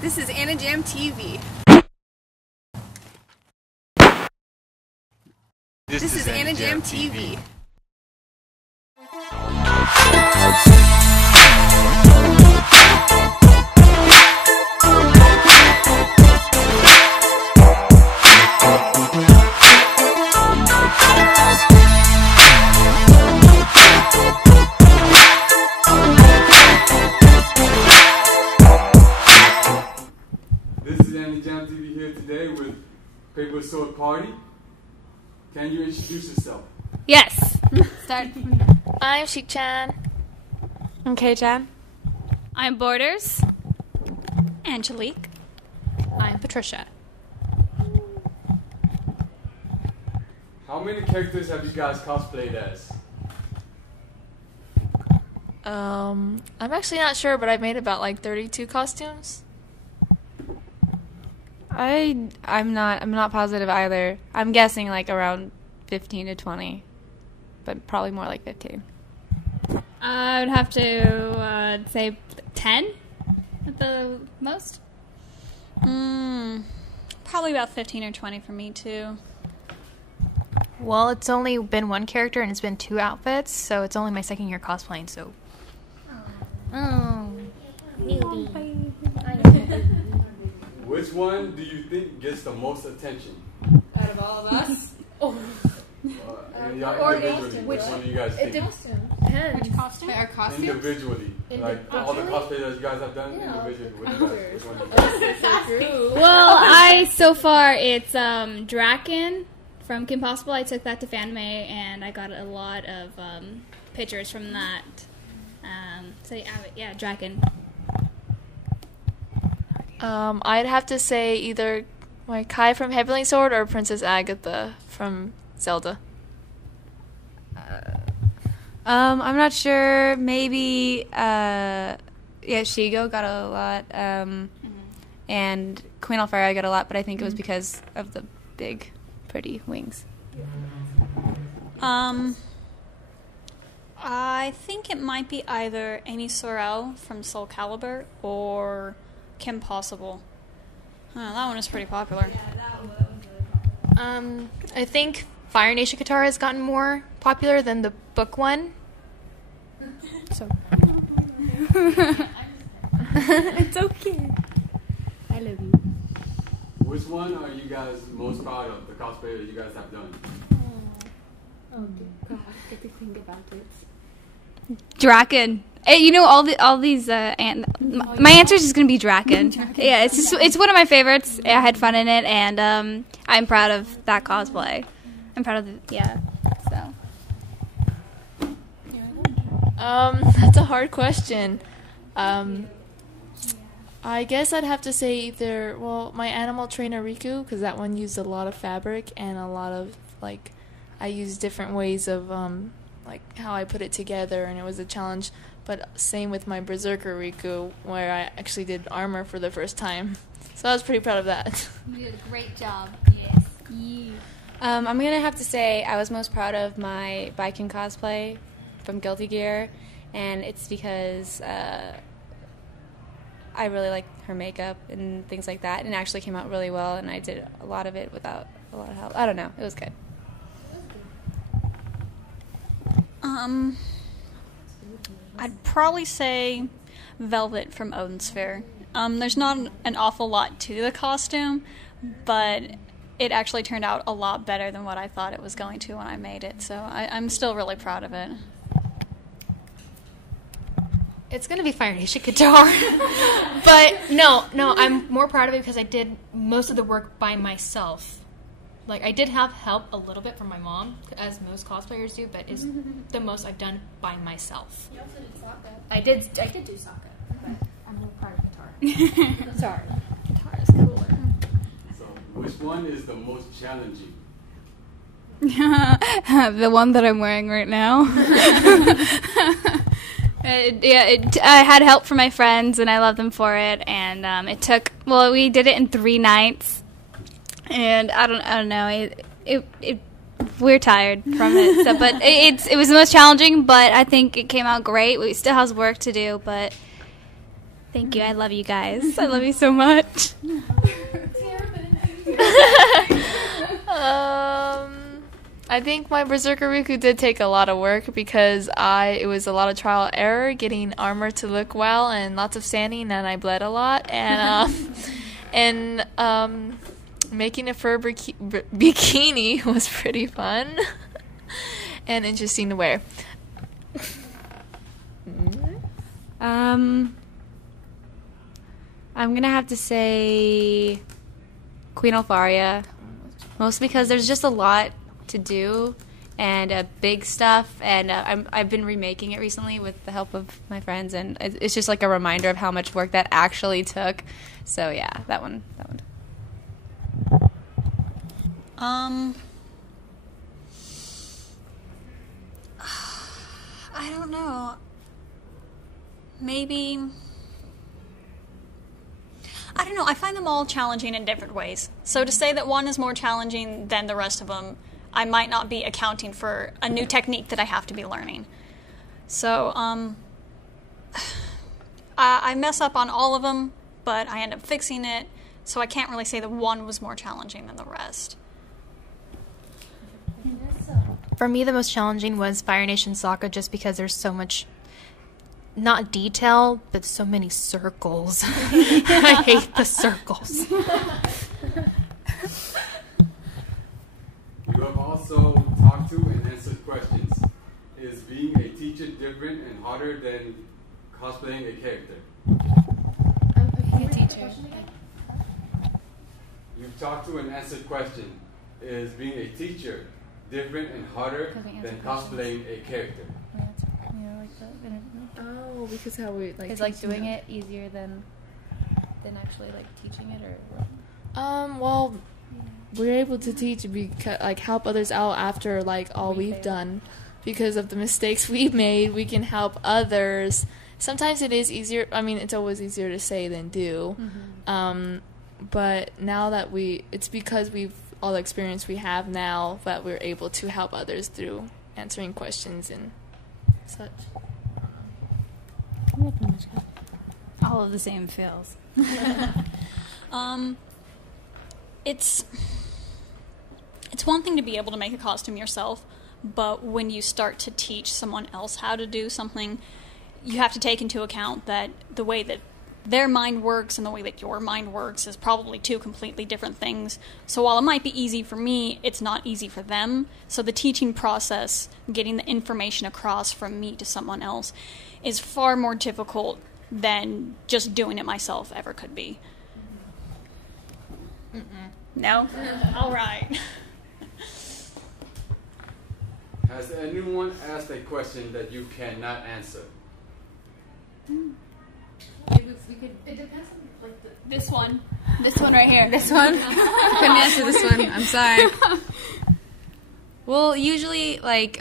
This is Anna Jam TV. This is Anna Jam TV. This is Anna Jam TV here today with PaperSwordParty. Can you introduce yourself? Yes. Start. I'm Sheik-chan. I'm Kay-chan. I'm Borders. Angelique. I'm Patricia. How many characters have you guys cosplayed as? I'm actually not sure, but I've made about like 32 costumes. I'm not positive either. I'm guessing like around 15 to 20, but probably more like 15. I would have to say 10 at the most. Probably about 15 or 20 for me too. Well, it's only been one character and it's been 2 outfits, so it's only my second year cosplaying, so. Which one do you think gets the most attention? Out of all of us? Individually, which one do you guys think? Which costume? Our costumes? Individually. Like all the cosplay that you guys have done individually. Which one do you guys think? Well, so far it's Draken from Kim Possible. I took that to Fanime and I got a lot of pictures from that. So yeah, Draken. I'd have to say either like Kai from Heavenly Sword or Princess Agatha from Zelda. I'm not sure. Maybe Shigo got a lot, and Queen Alfara got a lot, but I think it was because of the big, pretty wings. I think it might be either Amy Sorrell from Soul Calibur or Kim Possible. That one is pretty popular. I think Fire Nation Guitar has gotten more popular than the book one. So. It's okay. I love you. Which one are you guys most proud of, the cosplay that you guys have done? Oh God, get to think about it. Draken. You know all these my answer is just gonna be Draken. Yeah, it's one of my favorites. I had fun in it, and I'm proud of that cosplay. I'm proud of so. That's a hard question. I guess I'd have to say either, my animal trainer Riku, because that one used a lot of fabric and a lot of, I used different ways of, how I put it together, and it was a challenge. But same with my Berserker Riku, where I actually did armor for the first time. So I was pretty proud of that. You did a great job. Yes. Yeah. I'm going to have to say I was most proud of my Baiken cosplay from Guilty Gear, and it's because I really like her makeup and things like that, and it actually came out really well, and I did a lot of it without a lot of help. I don't know. It was good. I'd probably say Velvet from Odin Sphere. There's not an awful lot to the costume, but it actually turned out a lot better than what I thought it was going to when I made it, so I'm still really proud of it. It's going to be Fire Nation Guitar. But no, I'm more proud of it because I did most of the work by myself. I did have help a little bit from my mom, as most cosplayers do, but it's the most I've done by myself. You also did Sokka. I did do Sokka, but I'm more proud of guitar. Sorry. Guitar is cooler. So, which one is the most challenging? The one that I'm wearing right now. I had help from my friends, and I love them for it. And we did it in 3 nights. And I don't know. We're tired from it. So, but it was the most challenging. But I think it came out great. We still have work to do, but Thank you. I love you guys. I love you so much. I think my Berserker Riku did take a lot of work because it was a lot of trial and error getting armor to look well and lots of sanding, and I bled a lot, and making a fur bikini was pretty fun and interesting to wear. I'm gonna have to say Queen Alfaria, mostly because there's just a lot to do and big stuff, and I've been remaking it recently with the help of my friends, and it's just like a reminder of how much work that actually took. So yeah, that one. I don't know. Maybe... I don't know. I find them all challenging in different ways. So to say that one is more challenging than the rest of them, I might not be accounting for a new technique that I have to be learning. So, I mess up on all of them, but I end up fixing it, so I can't really say that one was more challenging than the rest. For me, the most challenging was Fire Nation Sokka, just because there's so much, not detail, but so many circles. I hate the circles. You have also talked to and answered questions. Is being a teacher different and harder than cosplaying a character? Being a teacher. You've talked to and answered question. Is being a teacher different and harder than cosplaying a character? Oh, because how we like. Is like doing it easier than actually like teaching it, or what? Well, we're able to teach help others out after like all we've done, because of the mistakes we've made. We can help others. Sometimes it is easier. I mean, it's always easier to say than do. Mm-hmm. But now that it's because we've all the experience we have now that we're able to help others through answering questions and such. All of the same feels. It's one thing to be able to make a costume yourself, but when you start to teach someone else how to do something, you have to take into account that the way that their mind works and the way that your mind works is probably two completely different things. So while it might be easy for me, it's not easy for them. So the teaching process, getting the information across from me to someone else, is far more difficult than just doing it myself ever could be. No? All right. Has anyone asked a question that you cannot answer? Maybe if we could. It depends on like This one. this one right here. This one. Couldn't answer this one. I'm sorry. Well, usually, like,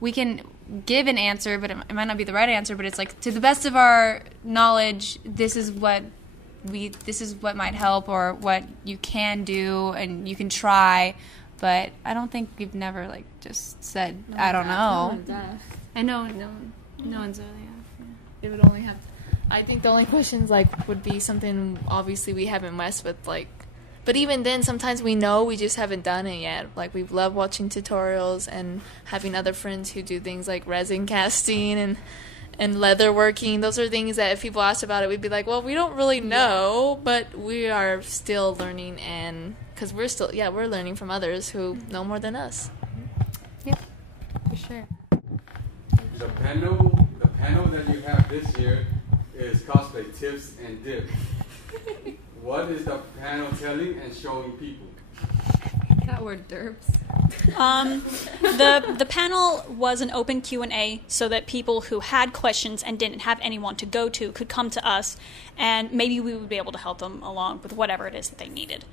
we can give an answer, but it might not be the right answer, but it's like, to the best of our knowledge, this is what might help, or what you can do, and you can try, but I don't think we've never, like, just said, I don't know. I know, no one's really, It would only have. I think the only questions like would be something obviously we haven't messed with, like. But even then, sometimes we know, we just haven't done it yet. Like, we love watching tutorials and having other friends who do things like resin casting and leather working. Those are things that if people asked about it, we'd be like, well, we don't really know, but we are still learning, and because we're learning from others who know more than us. Yep, for sure. The panel that you have this year is cosplay tips and dips. What is the panel telling and showing people? That word derps. The panel was an open Q&A so that people who had questions and didn't have anyone to go to could come to us, and maybe we would be able to help them along with whatever it is that they needed.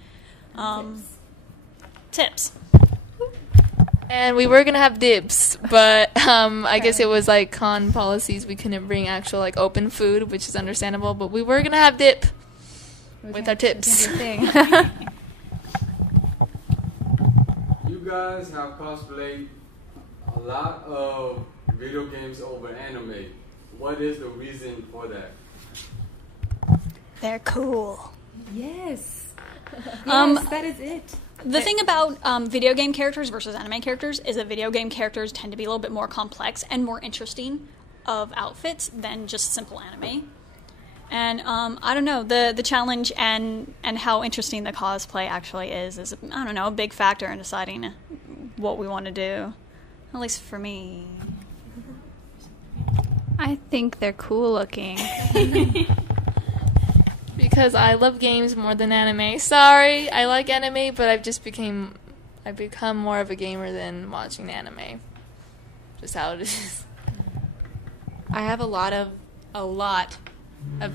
Tips. And we were going to have dibs, but I guess it was like con policies. We couldn't bring actual like open food, which is understandable, but we were going to have dip with our tips. You guys have cosplayed a lot of video games over anime. What is the reason for that? they're cool. Yes. Um, Yes, that is it. The thing about video game characters versus anime characters is that video game characters tend to be a little bit more complex and more interesting of outfits than just simple anime. And I don't know, the challenge and how interesting the cosplay actually is I don't know, a big factor in deciding what we want to do. At least for me. I think they're cool looking. Because I love games more than anime. Sorry, I like anime, but I've become more of a gamer than watching anime. Just how it is. I have a lot of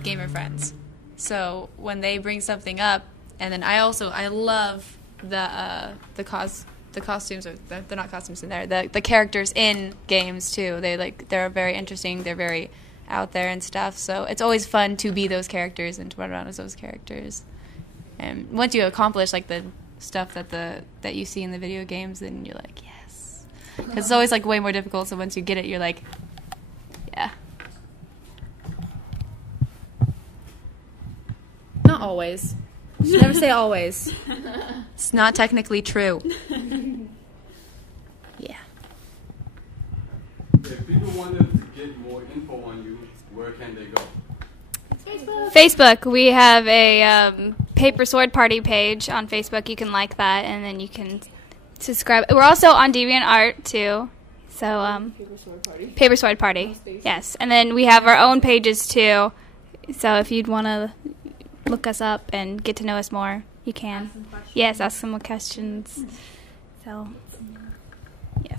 gamer friends. So when they bring something up, and then I love the costumes, or they're not costumes in there, the characters in games too. They're very interesting. They're very out there and stuff. So it's always fun to be those characters and to run around as those characters. And once you accomplish like the stuff that you see in the video games, then you're like, yes. Because it's always like way more difficult. So once you get it, you're like, yeah. Not always. You should never say always. It's not technically true. Yeah. If people wanted to get more info on you, where can they go? Facebook. We have a PaperSwordParty page on Facebook. You can like that, and then you can subscribe. We're also on DeviantArt too. So PaperSwordParty. Yes, and then we have our own pages too. So if you'd want to look us up and get to know us more, you can. Yes, ask some more questions. So, yes.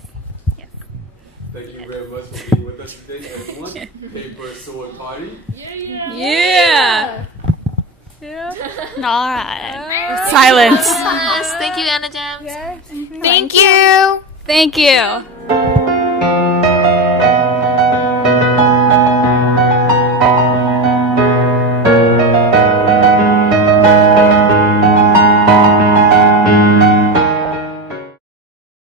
Thank you very much for being with us today, everyone. Paper Sword Party. Yeah. All right. Silence. Yes, thank you, Anna Jams. Thank you. Thank you.